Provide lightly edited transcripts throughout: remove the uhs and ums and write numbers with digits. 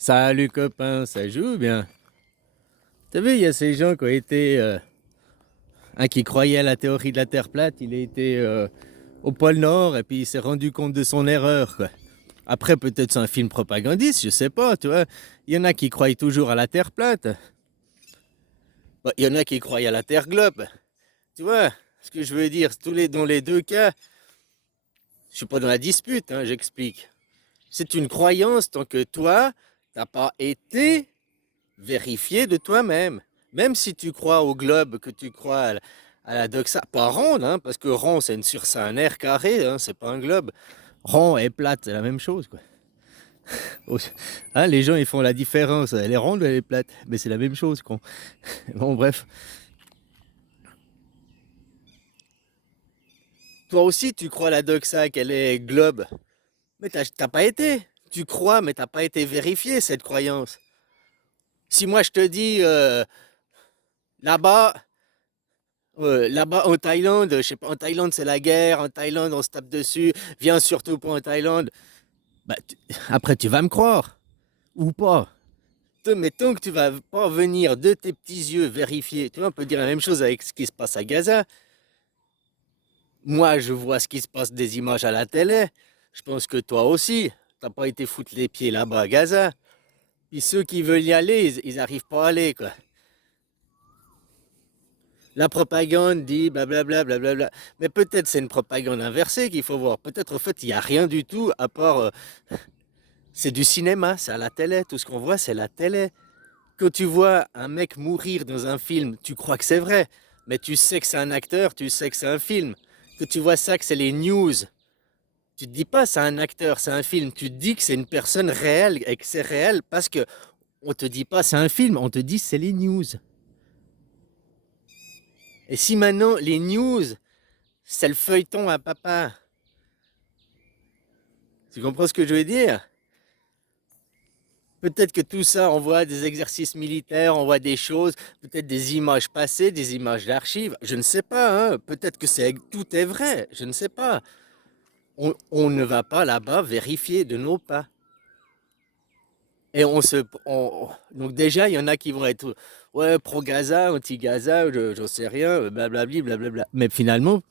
Salut copain, ça joue bien. T'as vu, il y a ces gens qui ont été, un qui croyait à la théorie de la Terre plate, il a été au pôle Nord et puis il s'est rendu compte de son erreur, quoi. Après, peut-être c'est un film propagandiste, je sais pas, tu vois. Il y en a qui croient toujours à la Terre plate. Bah, il y en a qui croient à la Terre globe. Tu vois, ce que je veux dire, dans les deux cas, je suis pas dans la dispute, hein, j'explique. C'est une croyance tant que toi, t'as pas été vérifier de toi-même. Même si tu crois au globe, que tu crois à la doxa, pas ronde, hein, parce que rond, c'est un air carré, hein, c'est pas un globe. Rond et plate, c'est la même chose, quoi. Hein, les gens, ils font la différence. Elle est ronde ou elle est plate, mais c'est la même chose, con. Bon, bref. Toi aussi, tu crois à la doxa qu'elle est globe, mais t'as pas été. Tu crois, mais t'as pas été vérifié cette croyance. Si moi je te dis là-bas, là-bas en Thaïlande, je sais pas, en Thaïlande c'est la guerre, en Thaïlande on se tape dessus, viens surtout pas en Thaïlande. Bah, après tu vas me croire, ou pas. Mais tant que tu vas pas venir de tes petits yeux vérifier, tu vois, on peut dire la même chose avec ce qui se passe à Gaza. Moi je vois ce qui se passe des images à la télé, je pense que toi aussi, t'as pas été foutre les pieds là-bas à Gaza. Puis ceux qui veulent y aller, ils arrivent pas à aller, quoi. La propagande dit blablabla, blablabla. Mais peut-être c'est une propagande inversée qu'il faut voir. Peut-être en fait il n'y a rien du tout à part. C'est du cinéma, c'est à la télé. Tout ce qu'on voit, c'est la télé. Quand tu vois un mec mourir dans un film, tu crois que c'est vrai. Mais tu sais que c'est un acteur, tu sais que c'est un film. Quand tu vois ça, que c'est les news, tu te dis pas c'est un acteur, c'est un film. Tu te dis que c'est une personne réelle et que c'est réel parce que on te dit pas c'est un film, on te dit c'est les news. Et si maintenant les news, c'est le feuilleton à papa. Tu comprends ce que je veux dire? Peut-être que tout ça, on voit des exercices militaires, on voit des choses, peut-être des images passées, des images d'archives. Je ne sais pas, hein. Peut-être que tout est vrai. Je ne sais pas. On ne va pas là-bas vérifier de nos pas. Et donc déjà, il y en a qui vont être ouais, pro-Gaza, anti-Gaza, j'en sais rien, blablabli, blablabla. Mais finalement,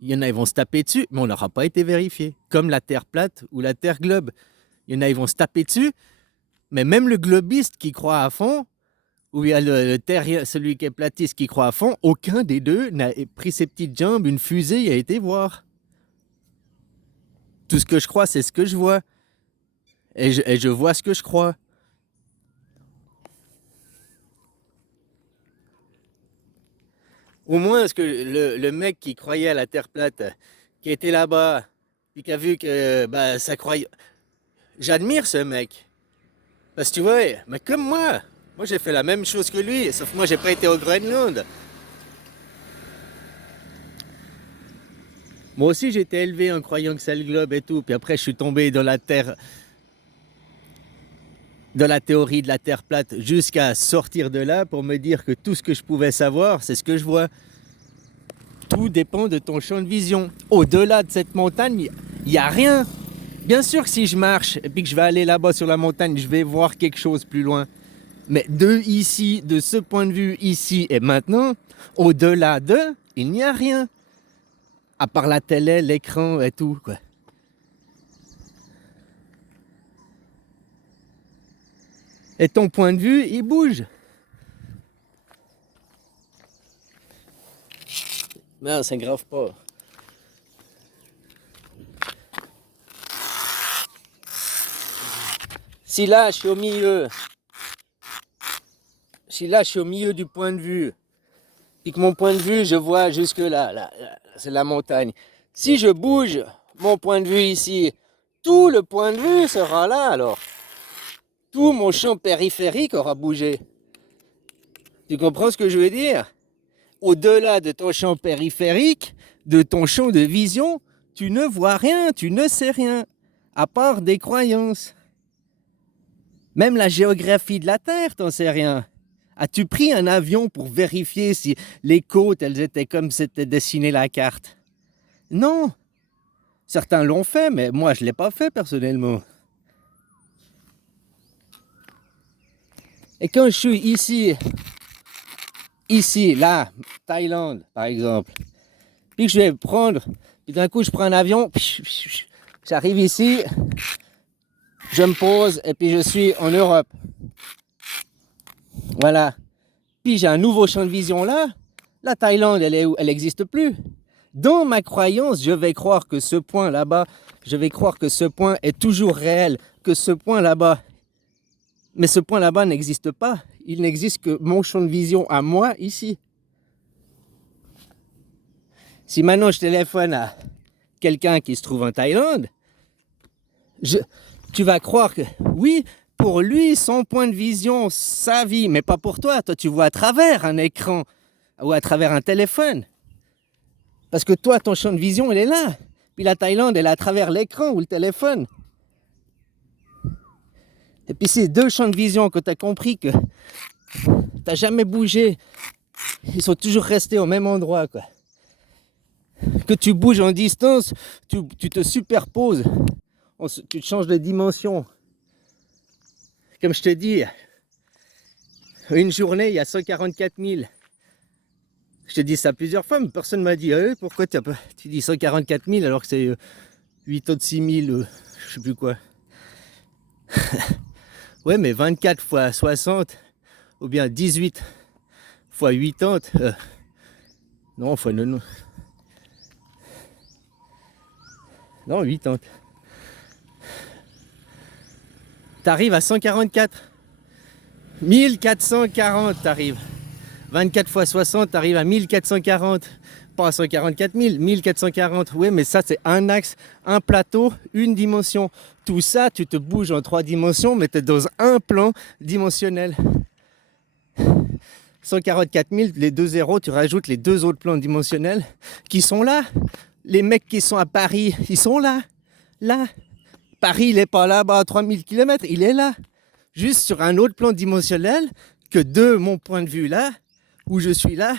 il y en a, ils vont se taper dessus, mais on n'aura pas été vérifié. Comme la Terre plate ou la Terre globe. Il y en a, ils vont se taper dessus, mais même le globiste qui croit à fond, ou il y a le terrien, celui qui est platiste qui croit à fond, aucun des deux n'a pris ses petites jambes, une fusée et a été voir. Tout ce que je crois, c'est ce que je vois. Et je vois ce que je crois. Au moins, ce que le mec qui croyait à la Terre plate, qui était là-bas, puis qui a vu que bah, ça croyait. J'admire ce mec. Parce que tu vois, mais comme moi j'ai fait la même chose que lui, sauf que moi j'ai pas été au Groenland. Moi aussi j'ai été élevé en croyant que c'est le globe et tout, puis après je suis tombé dans la terre, dans la théorie de la Terre plate, jusqu'à sortir de là pour me dire que tout ce que je pouvais savoir, c'est ce que je vois. Tout dépend de ton champ de vision. Au-delà de cette montagne, il n'y a rien. Bien sûr que si je marche et puis que je vais aller là-bas sur la montagne, je vais voir quelque chose plus loin. Mais de ici, de ce point de vue, ici et maintenant, au-delà de, il n'y a rien. À part la télé, l'écran et tout, quoi. Et ton point de vue, il bouge. Non, ça grave pas. Si là, je suis au milieu, si là, je suis au milieu du point de vue, et que mon point de vue, je vois jusque là, c'est la montagne. Si je bouge mon point de vue ici, tout le point de vue sera là alors. Tout mon champ périphérique aura bougé. Tu comprends ce que je veux dire? Au-delà de ton champ périphérique, de ton champ de vision, tu ne vois rien, tu ne sais rien, à part des croyances. Même la géographie de la Terre, t'en sais rien. As-tu pris un avion pour vérifier si les côtes, elles étaient comme c'était dessiné la carte? Non. Certains l'ont fait, mais moi, je ne l'ai pas fait personnellement. Et quand je suis ici, là, Thaïlande, par exemple, puis que je vais prendre, puis d'un coup je prends un avion, j'arrive ici, je me pose et puis je suis en Europe. Voilà. Puis j'ai un nouveau champ de vision là. La Thaïlande, elle est où? Elle n'existe plus. Dans ma croyance, je vais croire que ce point là-bas, je vais croire que ce point est toujours réel, que ce point là-bas. Mais ce point là-bas n'existe pas. Il n'existe que mon champ de vision à moi ici. Si maintenant je téléphone à quelqu'un qui se trouve en Thaïlande, tu vas croire que oui, pour lui, son point de vision, sa vie, mais pas pour toi. Toi, tu vois à travers un écran ou à travers un téléphone. Parce que toi, ton champ de vision, il est là. Puis la Thaïlande, elle est à travers l'écran ou le téléphone. Et puis ces deux champs de vision que tu as compris que tu n'as jamais bougé, ils sont toujours restés au même endroit, quoi. Que tu bouges en distance, tu te superposes, tu te changes de dimension. Comme je te dis, une journée, il y a 144 000. Je te dis ça plusieurs fois, mais personne ne m'a dit pourquoi tu dis 144 000 alors que c'est 8 autres 6 000, je sais plus quoi. Ouais, mais 24 fois 60, ou bien 18 fois 80, non, fois 90. Non, 80. T'arrives à 144. 1440, t'arrives. 24 fois 60, t'arrives à 1440. Pas à 144 000, 1440. Oui, mais ça, c'est un axe, un plateau, une dimension. Tout ça, tu te bouges en 3 dimensions, mais tu es dans un plan dimensionnel. 144 000, les 2 zéros, tu rajoutes les 2 autres plans dimensionnels qui sont là. Les mecs qui sont à Paris, ils sont là. Là. Paris, il n'est pas là-bas à 3000 km, il est là. Juste sur un autre plan dimensionnel que de mon point de vue là, où je suis là,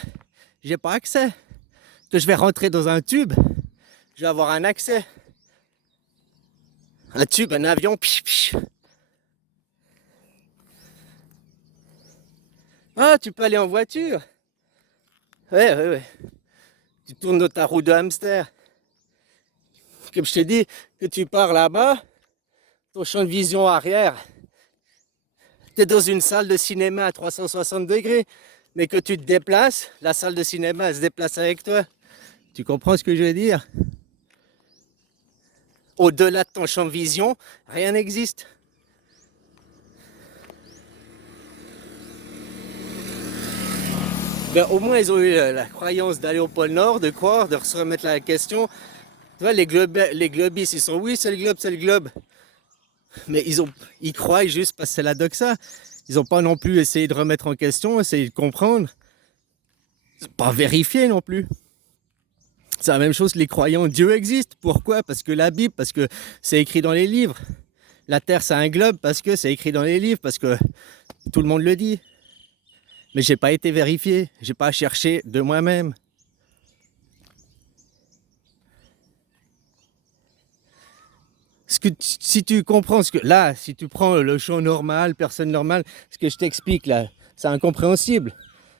j'ai pas accès. Que je vais rentrer dans un tube, je vais avoir un accès. Un tube, un avion, Ah, tu peux aller en voiture. Ouais. Tu tournes dans ta roue de hamster. Comme je te dis, que tu pars là-bas, ton champ de vision arrière, tu es dans une salle de cinéma à 360 degrés, mais que tu te déplaces, la salle de cinéma elle se déplace avec toi. Tu comprends ce que je veux dire? Au-delà de ton champ de vision, rien n'existe. Ben, au moins, ils ont eu la croyance d'aller au pôle Nord, de croire, de se remettre la question. Tu vois, les globistes, ils sont oui, c'est le globe. Mais ils croient juste parce que c'est la doxa. Ils n'ont pas non plus essayé de remettre en question, essayé de comprendre. Pas vérifier non plus. C'est la même chose que les croyants. Dieu existe. Pourquoi? Parce que la Bible, parce que c'est écrit dans les livres. La Terre, c'est un globe parce que c'est écrit dans les livres, parce que tout le monde le dit. Mais j'ai pas été vérifié. J'ai pas cherché de moi-même. Si tu comprends ce que là, si tu prends le champ normal, personne normale, ce que je t'explique là, c'est incompréhensible.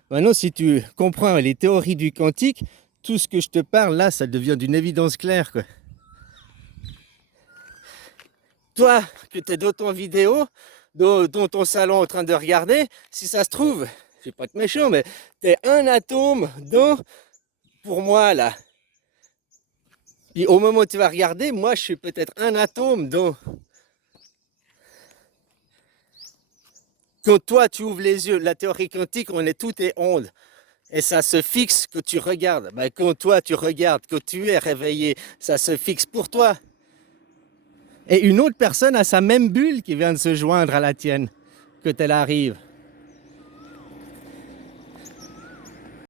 Maintenant, si tu comprends les théories du quantique, tout ce que je te parle là, ça devient d'une évidence claire, quoi. Toi, que tu es dans ton vidéo, dans ton salon en train de regarder, si ça se trouve, je vais pas être méchant, mais tu es un atome dans, pour moi là. Et au moment où tu vas regarder, moi je suis peut-être un atome dans. Quand toi tu ouvres les yeux, la théorie quantique, on est tout est ondes. Et ça se fixe que tu regardes. Ben, quand toi tu regardes, que tu es réveillé, ça se fixe pour toi. Et une autre personne a sa même bulle qui vient de se joindre à la tienne, que elle arrive.